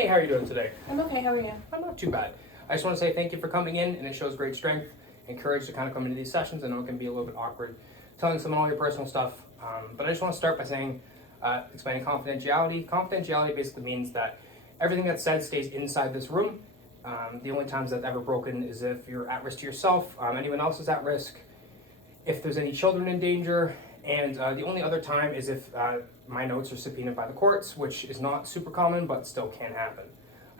Hey, how are you doing today? I'm okay, how are you? I'm not too bad. I just want to say thank you for coming in, and it shows great strength and courage to kind of come into these sessions. I know it can be a little bit awkward telling someone all your personal stuff, but I just want to start by saying, explaining confidentiality. Confidentiality basically means that everything that's said stays inside this room. The only times that's ever broken is if you're at risk to yourself, anyone else is at risk, if there's any children in danger, and the only other time is if my notes are subpoenaed by the courts, which is not super common, but still can happen.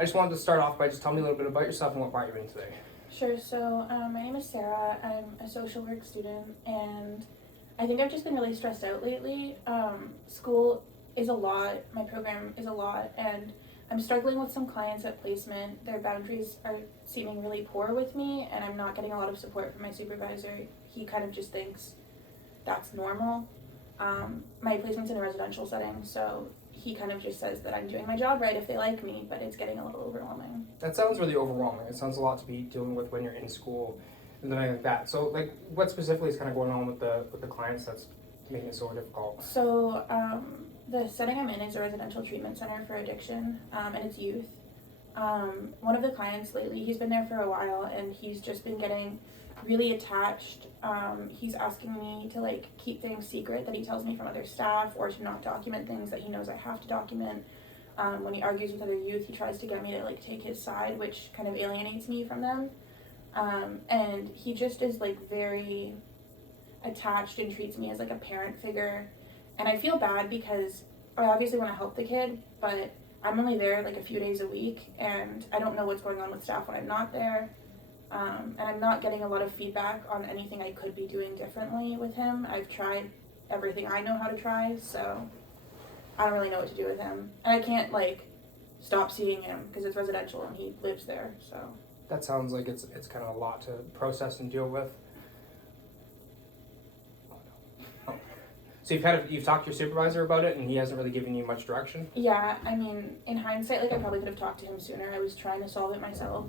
I just wanted to start off by just telling me a little bit about yourself and what brought you in today. Sure, so my name is Sarah. I'm a social work student, and I think I've just been really stressed out lately. School is a lot, my program is a lot, and I'm struggling with some clients at placement. Their boundaries are seeming really poor with me, and I'm not getting a lot of support from my supervisor. He kind of just thinks that's normal. My placement's in a residential setting, so he kind of just says that I'm doing my job right if they like me, but it's getting a little overwhelming. That sounds really overwhelming. It sounds a lot to be dealing with when you're in school and something like that. So, like, what specifically is kind of going on with the clients that's making it so difficult? So the setting I'm in is a residential treatment center for addiction, and it's youth. One of the clients lately, he's been there for a while, and he's just been getting really attached. He's asking me to like keep things secret that he tells me from other staff, or to not document things that he knows I have to document. When he argues with other youth, he tries to get me to like take his side, which kind of alienates me from them. And he just is like very attached and treats me as like a parent figure. And I feel bad because I obviously want to help the kid, but I'm only there like a few days a week, and I don't know what's going on with staff when I'm not there. And I'm not getting a lot of feedback on anything I could be doing differently with him. I've tried everything I know how to try, so I don't really know what to do with him. And I can't like stop seeing him because it's residential and he lives there, so. That sounds like it's kind of a lot to process and deal with. So you've talked to your supervisor about it, and he hasn't really given you much direction? Yeah, I mean, in hindsight, like I probably could have talked to him sooner. I was trying to solve it myself.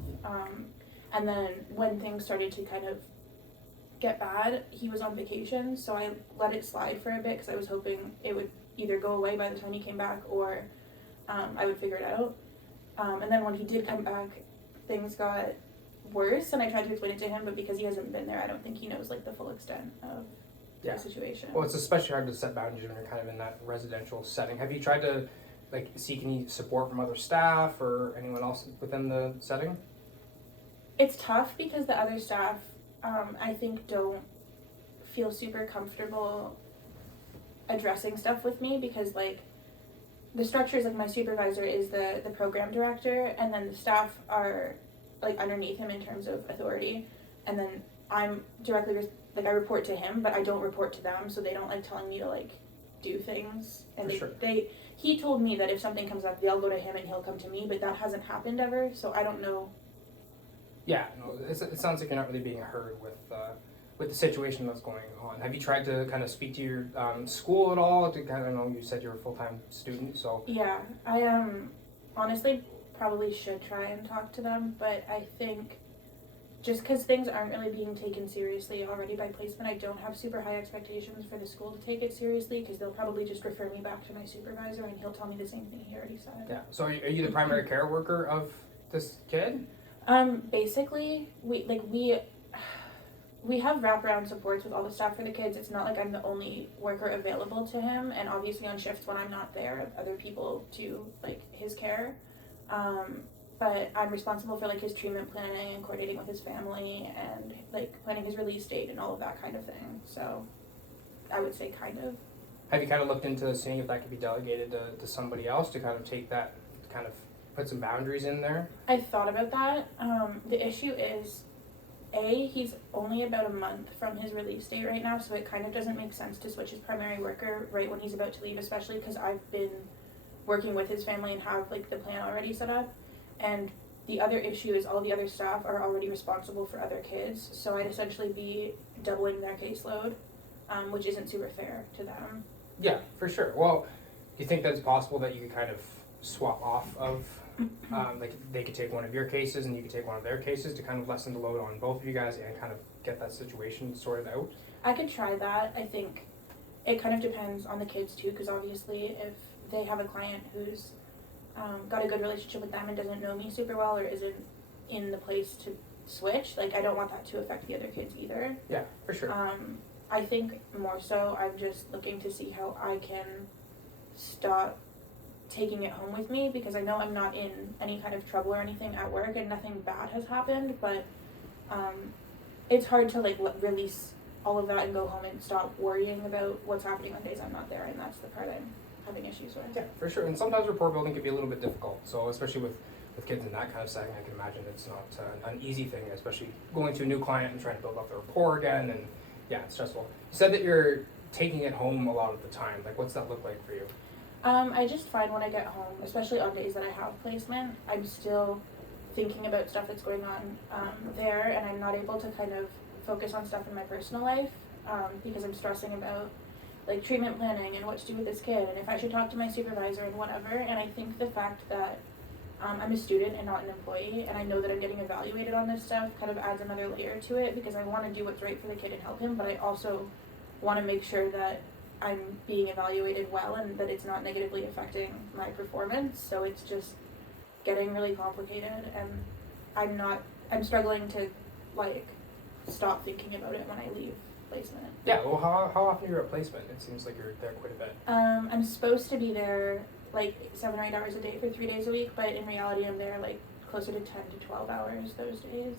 And then when things started to kind of get bad, he was on vacation, so I let it slide for a bit because I was hoping it would either go away by the time he came back, or I would figure it out. And then when he did come back, things got worse, and I tried to explain it to him, but because he hasn't been there, I don't think he knows like the full extent of the situation. Well, it's especially hard to set boundaries when you're kind of in that residential setting. Have you tried to like seek any support from other staff or anyone else within the setting? It's tough because the other staff, I think, don't feel super comfortable addressing stuff with me because, like, the structure is, like, my supervisor is the program director, and then the staff are, like, underneath him in terms of authority, and then I'm directly, I report to him, but I don't report to them, so they don't like telling me to, like, do things, and he told me that if something comes up, they'll go to him and he'll come to me, but that hasn't happened ever, so I don't know. Yeah, no, it sounds like you're not really being heard with the situation that's going on. Have you tried to kind of speak to your school at all? I know you said you're a full-time student, so. Yeah, I honestly probably should try and talk to them, but I think just because things aren't really being taken seriously already by placement, I don't have super high expectations for the school to take it seriously because they'll probably just refer me back to my supervisor and he'll tell me the same thing he already said. Yeah, so are you the primary care worker of this kid? Basically, we have wraparound supports with all the staff for the kids. It's not like I'm the only worker available to him, and obviously on shifts when I'm not there, other people do like his care. But I'm responsible for like his treatment planning and coordinating with his family and like planning his release date and all of that kind of thing. So I would say kind of. Have you kind of looked into seeing if that could be delegated to somebody else to kind of take that, kind of put some boundaries in there? I've thought about that. The issue is, he's only about a month from his release date right now, so it kind of doesn't make sense to switch his primary worker right when he's about to leave, especially because I've been working with his family and have like the plan already set up. And the other issue is all the other staff are already responsible for other kids, so I'd essentially be doubling their caseload, which isn't super fair to them. Yeah, for sure. Well, do you think that it's possible that you could kind of swap off of, like they could take one of your cases and you could take one of their cases to kind of lessen the load on both of you guys and kind of get that situation sorted out? I could try that. I think it kind of depends on the kids too, because obviously if they have a client who's got a good relationship with them and doesn't know me super well or isn't in the place to switch, like I don't want that to affect the other kids either. Yeah, for sure. I think more so I'm just looking to see how I can stop taking it home with me, because I know I'm not in any kind of trouble or anything at work and nothing bad has happened, but it's hard to like release all of that and go home and stop worrying about what's happening on days I'm not there, and that's the part I'm having issues with. Yeah, for sure. And sometimes rapport building can be a little bit difficult. So especially with kids in that kind of setting, I can imagine it's not an easy thing, especially going to a new client and trying to build up the rapport again. And yeah, it's stressful. You said that you're taking it home a lot of the time. Like, what's that look like for you? I just find when I get home, especially on days that I have placement, I'm still thinking about stuff that's going on there, and I'm not able to kind of focus on stuff in my personal life because I'm stressing about like treatment planning and what to do with this kid and if I should talk to my supervisor and whatever. And I think the fact that I'm a student and not an employee, and I know that I'm getting evaluated on this stuff kind of adds another layer to it, because I want to do what's right for the kid and help him, but I also want to make sure that I'm being evaluated well and that it's not negatively affecting my performance. So it's just getting really complicated, and I'm struggling to like stop thinking about it when I leave placement. Yeah, well, how often are you at placement? It seems like you're there quite a bit. I'm supposed to be there like 7 or 8 hours a day for 3 days a week, but in reality I'm there like closer to 10 to 12 hours those days.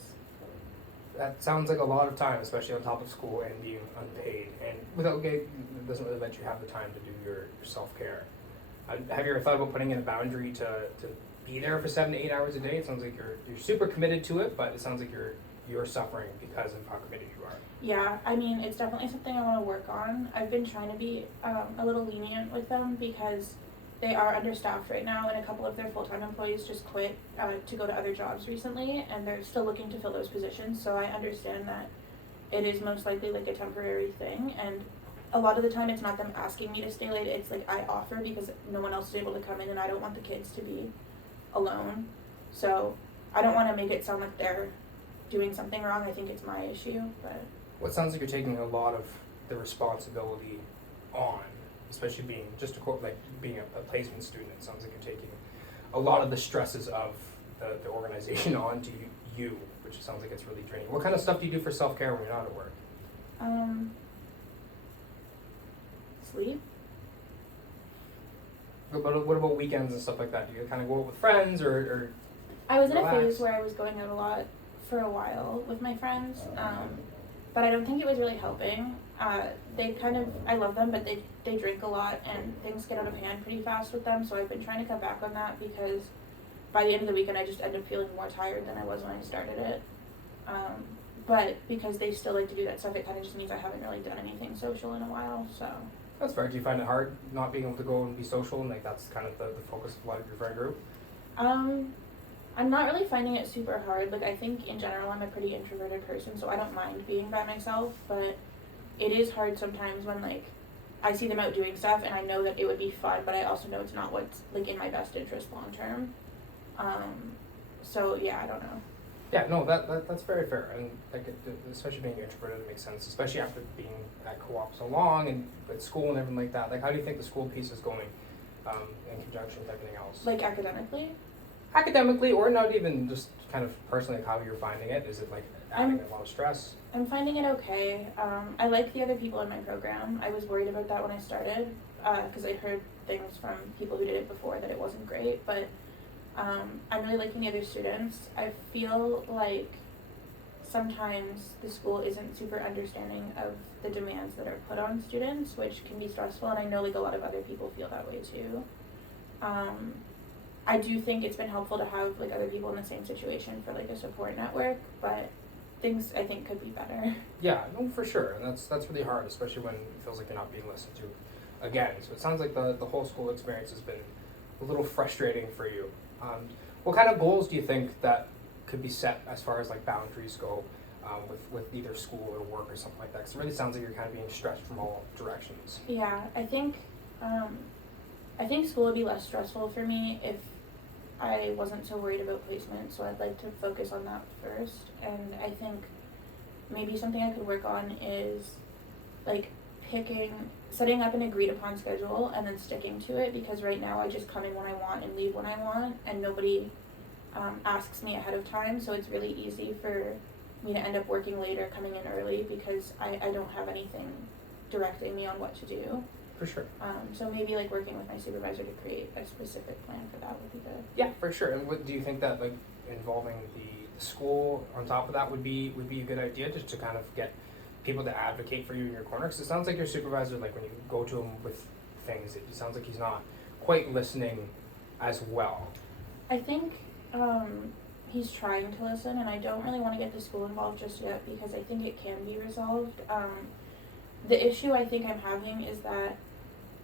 That sounds like a lot of time, especially on top of school and being unpaid. And without getting, it doesn't really let you have the time to do your self-care. Have you ever thought about putting in a boundary to be there for 7 to 8 hours a day? It sounds like you're super committed to it, but it sounds like you're suffering because of how committed you are. Yeah, I mean, it's definitely something I want to work on. I've been trying to be a little lenient with them because they are understaffed right now, and a couple of their full-time employees just quit to go to other jobs recently, and they're still looking to fill those positions. So I understand that it is most likely like a temporary thing, and a lot of the time it's not them asking me to stay late, it's like I offer because no one else is able to come in, and I don't want the kids to be alone. So I don't want to make it sound like they're doing something wrong. I think it's my issue, but... Well, it sounds like you're taking a lot of the responsibility on, especially being, just to quote, like being a placement student. It sounds like you're taking a lot of the stresses of the organization onto you, which sounds like it's really draining. What kind of stuff do you do for self-care when you're not at work? Sleep. What about weekends and stuff like that? Do you kind of go out with friends or I was in relax? a phase where I was going out a lot for a while with my friends, but I don't think it was really helping. I love them, but they drink a lot and things get out of hand pretty fast with them, so I've been trying to cut back on that because by the end of the weekend I just end up feeling more tired than I was when I started it. But because they still like to do that stuff, it kind of just means I haven't really done anything social in a while, so. That's fair. Do you find it hard not being able to go and be social, and like that's kind of the focus of a lot of your friend group? I'm not really finding it super hard. Like, I think in general I'm a pretty introverted person, so I don't mind being by myself, but it is hard sometimes when like I see them out doing stuff and I know that it would be fun, but I also know it's not what's like in my best interest long term. So yeah, I don't know. Yeah, no, that's very fair, and like especially being introverted, it makes sense, especially after being at co-op so long and at school and everything like that. Like, how do you think the school piece is going in conjunction with everything else? Like academically? Academically, or not even just kind of personally, like how you're finding it? Is it like adding a lot of stress? I'm finding it okay. I like the other people in my program. I was worried about that when I started because I'd heard things from people who did it before that it wasn't great, but I'm really liking the other students. I feel like sometimes the school isn't super understanding of the demands that are put on students, which can be stressful, and I know like a lot of other people feel that way too. I do think it's been helpful to have like other people in the same situation for like a support network, but things I think could be better. Yeah, no, for sure, and that's really hard, especially when it feels like you're not being listened to again. So it sounds like the whole school experience has been a little frustrating for you. What kind of goals do you think that could be set as far as like boundaries go with either school or work or something like that? Because it really sounds like you're kind of being stretched from all directions. Yeah, I think school would be less stressful for me if I wasn't so worried about placement, so I'd like to focus on that first. And I think maybe something I could work on is like setting up an agreed upon schedule and then sticking to it, because right now I just come in when I want and leave when I want, and nobody asks me ahead of time, so it's really easy for me to end up working late or coming in early because I don't have anything directing me on what to do. For sure. So maybe like working with my supervisor to create a specific plan for that would be good. Yeah, for sure. And what do you think that like involving the school on top of that would be a good idea, just to kind of get people to advocate for you in your corner? Because it sounds like your supervisor, like when you go to him with things, it sounds like he's not quite listening as well. I think he's trying to listen, and I don't really want to get the school involved just yet because I think it can be resolved. The issue I think I'm having is that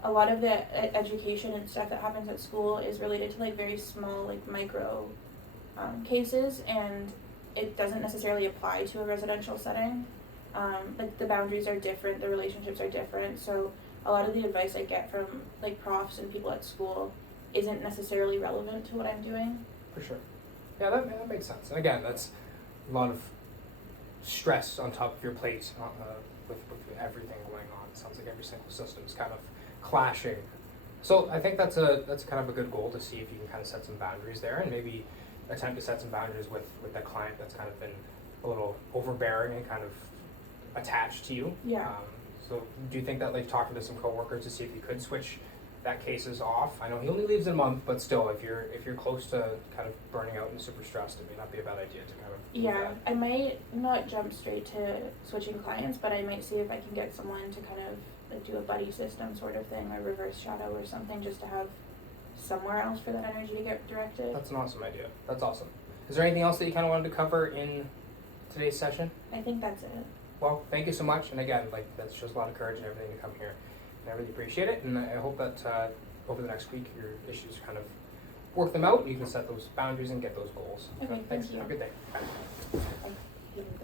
a lot of the education and stuff that happens at school is related to like very small, like micro cases, and it doesn't necessarily apply to a residential setting. Like the boundaries are different, the relationships are different, so a lot of the advice I get from like profs and people at school isn't necessarily relevant to what I'm doing. For sure. Yeah, that makes sense. And again, that's a lot of stress on top of your plate with everything going on. It sounds like every single system is kind of clashing. So I think that's kind of a good goal, to see if you can kind of set some boundaries there, and maybe attempt to set some boundaries with that client that's kind of been a little overbearing and kind of attached to you. Yeah. So do you think that like talking to some coworkers to see if you could switch that cases off? I know he only leaves in a month, but still, if you're close to kind of burning out and super stressed, it may not be a bad idea to kind of Yeah, I might not jump straight to switching clients, but I might see if I can get someone to kind of like do a buddy system sort of thing, or reverse shadow or something, just to have somewhere else for that energy to get directed. That's an awesome idea. That's awesome. Is there anything else that you kind of wanted to cover in today's session? I think that's it. Well, thank you so much. And again, like, that shows a lot of courage and everything to come here. And I really appreciate it. And I hope that over the next week, your issues kind of work them out. You can set those boundaries and get those goals. Okay, Thanks. thank you. Have a good day. Bye. I hated